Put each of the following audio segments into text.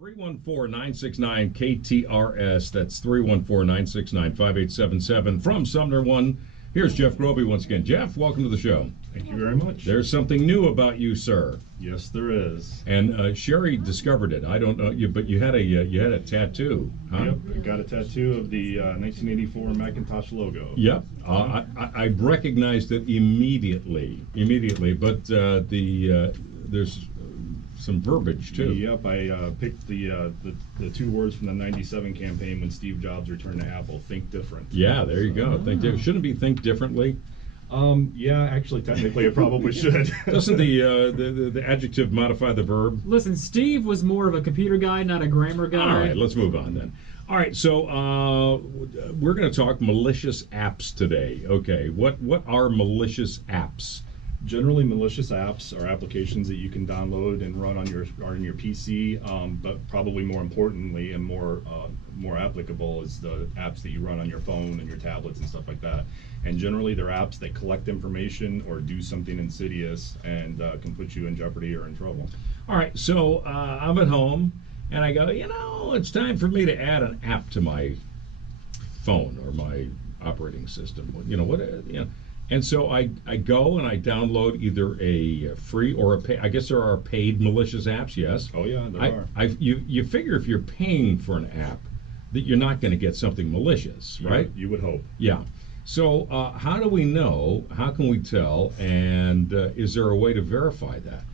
314-969 KTRS. That's 314-969-5877 from SumnerOne. Here's Jeff Groby once again. Jeff, welcome to the show. Thank you very much. There's something new about you, sir. Yes, there is. And Sherry discovered it. I don't know you, but you had a tattoo, huh? Yep, I got a tattoo of the 1984 Macintosh logo. Yep, I recognized it immediately. But there's some verbiage too. Yep, I picked the two words from the '97 campaign when Steve Jobs returned to Apple. Think different. Yeah, there you go. Think different. Shouldn't it be think differently? Yeah, actually, technically, it probably should. Doesn't the adjective modify the verb? Listen, Steve was more of a computer guy, not a grammar guy. All right, let's move on then. All right, so we're going to talk malicious apps today. Okay, what are malicious apps? Generally, malicious apps are applications that you can download and run on your PC, but probably more importantly and more applicable is the apps that you run on your phone and your tablets and stuff like that. And generally, they're apps that collect information or do something insidious and can put you in jeopardy or in trouble. All right, so I'm at home and I go, it's time for me to add an app to my phone or my operating system. And so I go and I download either a free or a pay. I guess there are paid malicious apps, yes? Oh, yeah, there are. You figure if you're paying for an app that you're not going to get something malicious, right? You would hope. Yeah. So how do we know? How can we tell? And is there a way to verify that?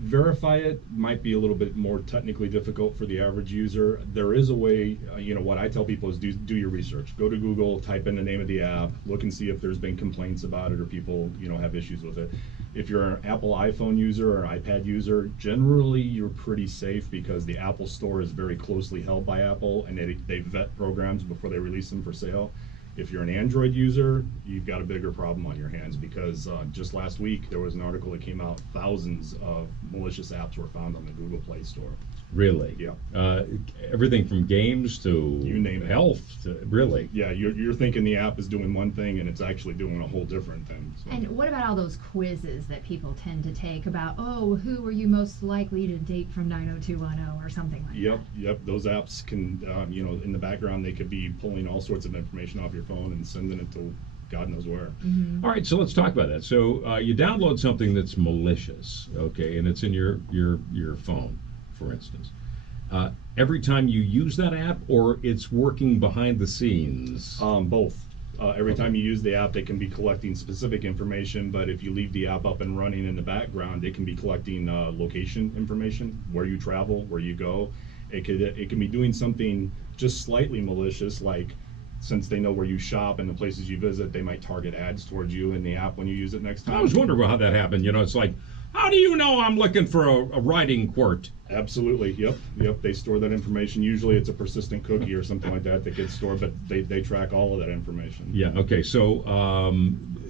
Verify it might be a little bit more technically difficult for the average user. There is a way, what I tell people is do your research. Go to Google, type in the name of the app, look and see if there's been complaints about it or people, have issues with it. If you're an Apple iPhone user or iPad user, generally you're pretty safe because the Apple Store is very closely held by Apple and they vet programs before they release them for sale. If you're an Android user, you've got a bigger problem on your hands because just last week there was an article that came out, thousands of malicious apps were found on the Google Play Store. Really? Yeah. Everything from games to you name it. Health, really? Yeah, you're thinking the app is doing one thing and it's actually doing a whole different thing. So. And what about all those quizzes that people tend to take about, who are you most likely to date from 90210 or something like that? Yep. Those apps can, in the background, they could be pulling all sorts of information off your phone and sending it to God knows where. Mm-hmm. All right, so let's talk about that. So you download something that's malicious, okay, and it's in your phone, for instance. Every time you use that app, or it's working behind the scenes? Both. Every time you use the app, they can be collecting specific information, but if you leave the app up and running in the background, it can be collecting location information, where you travel, where you go. It can be doing something just slightly malicious, like since they know where you shop and the places you visit, they might target ads towards you in the app when you use it next time. I was wondering how that happened. It's like, how do you know I'm looking for a riding quirt? Absolutely. Yep. They store that information. Usually it's a persistent cookie or something like that gets stored, but they track all of that information. Yeah. Okay. So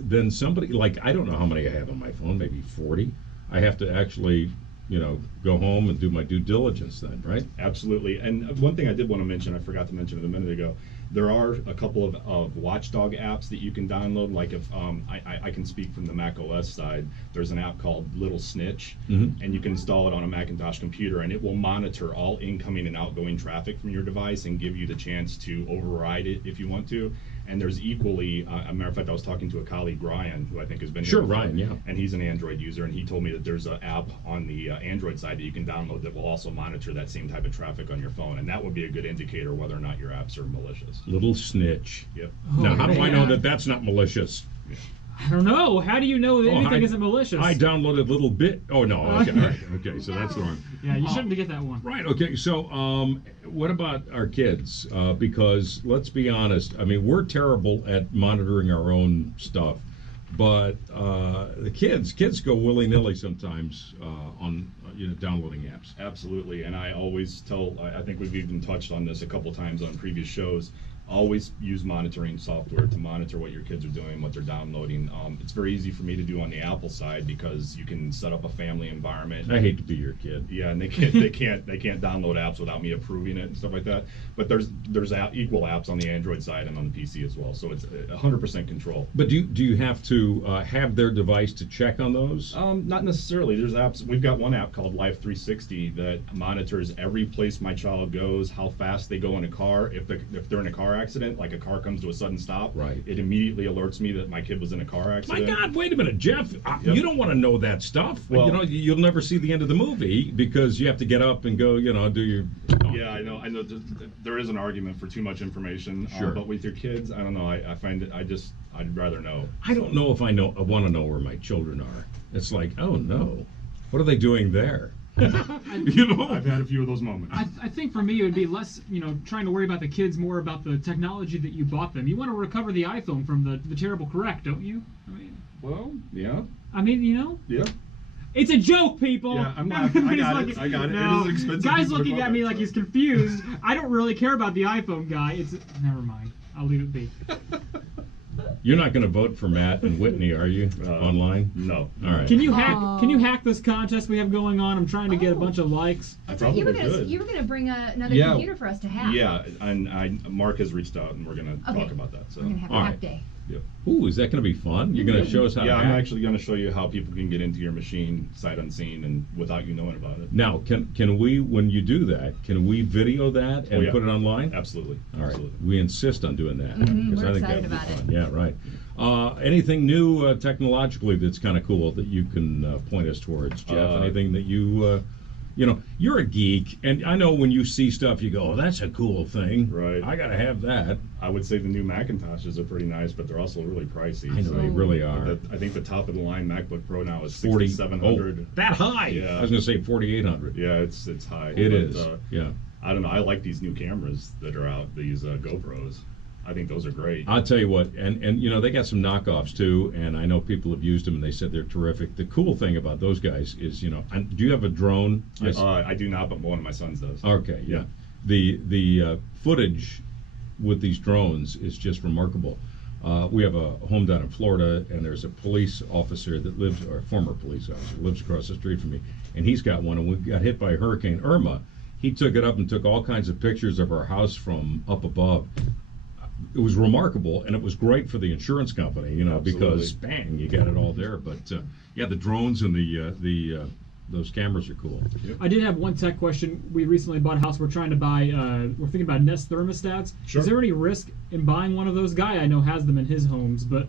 then somebody, I don't know how many I have on my phone, maybe 40. I have to actually, go home and do my due diligence then, right? Absolutely. And one thing I did want to mention, I forgot to mention it a minute ago, there are a couple of watchdog apps that you can download. Like if I can speak from the Mac OS side, there's an app called Little Snitch, and you can install it on a Macintosh computer, and it will monitor all incoming and outgoing traffic from your device and give you the chance to override it if you want to. And there's equally, a matter of fact, I was talking to a colleague, Ryan, who I think has been here before, Ryan, yeah. and he's an Android user, and he told me that there's an app on the Android side that you can download that will also monitor that same type of traffic on your phone, and that would be a good indicator whether or not your apps are malicious. Little Snitch. Yep. Now, how do I know that that's not malicious? Yeah. I don't know. How do you know that anything isn't malicious? I downloaded Little Bit. Oh, no. Okay. All right. Okay, so that's the one. Yeah, you shouldn't get that one. Right. Okay. So what about our kids? Because let's be honest. I mean, we're terrible at monitoring our own stuff. But the kids go willy-nilly sometimes on downloading apps. Absolutely, and I always tell, I think we've even touched on this a couple times on previous shows, always use monitoring software to monitor what your kids are doing, what they're downloading. It's very easy for me to do on the Apple side because you can set up a family environment. I hate to be your kid. Yeah, and they can't download apps without me approving it and stuff like that. But there's equal apps on the Android side and on the PC as well, so it's 100% control. But do you have to have their device to check on those? Not necessarily. There's apps. We've got one app called called Life 360 that monitors every place my child goes, how fast they go in a car. If they're in a car accident, like a car comes to a sudden stop, Right. it immediately alerts me that my kid was in a car My accident. God, wait a minute, Jeff. Yep. You don't want to know that stuff. Well- you know, you'll never see the end of the movie because you have to get up and go, do your... Yeah, I know. There is an argument for too much information. Sure. But with your kids, I don't know. I find it. I'd rather know. I don't know if I want to know where my children are. It's like, oh no, what are they doing there? I've had a few of those moments. I think for me it would be less, trying to worry about the kids, more about the technology that you bought them. You want to recover the iPhone from the terrible correct, don't you? Well, yeah. Yeah. It's a joke, people. Yeah, I'm laughing. I got it. I got it. No, It is an expensive guy's piece of looking at me equipment, like so. he's confused. I don't really care about the iPhone guy. Never mind. I'll leave it be. You're not going to vote for Matt and Whitney, are you? Online? No. All right. Can you hack this contest we have going on? I'm trying to get a bunch of likes. That's probably right. You were could. gonna bring another Yeah. computer for us to hack. Yeah, and Mark has reached out, and we're gonna Okay. talk about that. So. We're gonna have a All hack right. day. Yep. Ooh, is that going to be fun? You're going to show us how Yeah, to I'm hack? actually going to show you how people can get into your machine sight unseen and without you knowing about it. Now, can we, when you do that, can we video that and Oh, yeah. put it online? Absolutely. All right. Absolutely. We insist on doing that. Mhm, because we're I think excited that would be about fun. Yeah, right. Anything new technologically that's kind of cool that you can point us towards, Jeff? Anything that you're a geek, and I know when you see stuff, you go, oh, that's a cool thing. Right. I got to have that. I would say the new Macintoshes are pretty nice, but they're also really pricey. I know they really are. I think the top of the line MacBook Pro now is 40. $6,700. Oh, that high? Yeah. I was going to say 4,800. Yeah, it's high. It but, is. Yeah. I don't know. I like these new cameras that are out. These GoPros. I think those are great. I'll tell you what, and they got some knockoffs too, and I know people have used them and they said they're terrific. The cool thing about those guys is, do you have a drone? I do not, but one of my sons does. Okay, yeah. The footage with these drones is just remarkable. We have a home down in Florida, and there's a police officer that lives, or a former police officer, lives across the street from me, and he's got one, and we got hit by Hurricane Irma. He took it up and took all kinds of pictures of our house from up above. It was remarkable, and it was great for the insurance company, because bang, you got it all there. But yeah, the drones and those cameras are cool. Yep. I did have one tech question. We recently bought a house. We're trying to buy. We're thinking about Nest thermostats. Sure. Is there any risk in buying one of those? Guy I know has them in his homes, but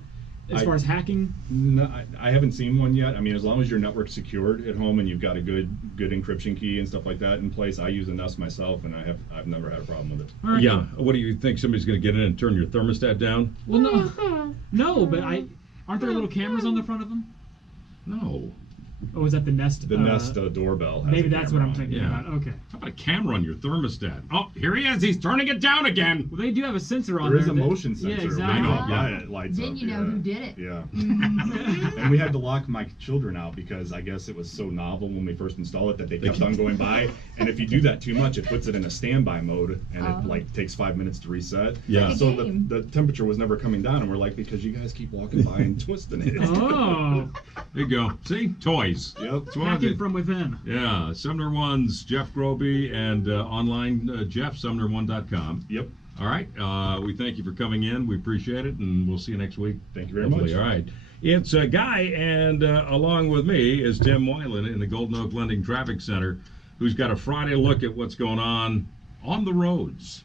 as far as hacking, No, I haven't seen one yet. I mean, as long as your network's secured at home and you've got a good encryption key and stuff like that in place, I use a Nest myself, and I've never had a problem with it. all right. Yeah. What do you think? Somebody's going to get in and turn your thermostat down? Well, no, but aren't there little cameras on the front of them? No. Oh, is that the Nest? The Nest doorbell. Has Maybe a that's what camera I'm on it. thinking Yeah. about. Okay. How about a camera on your thermostat? Oh, here he is. He's turning it down again. Well, they do have a sensor on There there. is a that- motion sensor. Yeah, When exactly. you know. walk by it lights Then up. you know who did it. Yeah. Mhm. And we had to lock my children out because I guess it was so novel when we first installed it that they kept on going by. And if you do that too much, it puts it in a standby mode, and Oh. it takes 5 minutes to reset. Yeah. Like a So game. the temperature was never coming down, and we're like, because you guys keep walking by and twisting it. Oh, There you go. See? Toys. Yep. It's one of hacking the- from within. Yeah. SumnerOne's Jeff Groby, and online Jeff, SumnerOne.com. Yep. All right. We thank you for coming in. We appreciate it, and we'll see you next week. Thank you very Hopefully. much. All right. It's Guy, and along with me is Tim Moylan in the Golden Oak Lending Traffic Center, who's got a Friday look at what's going on the roads.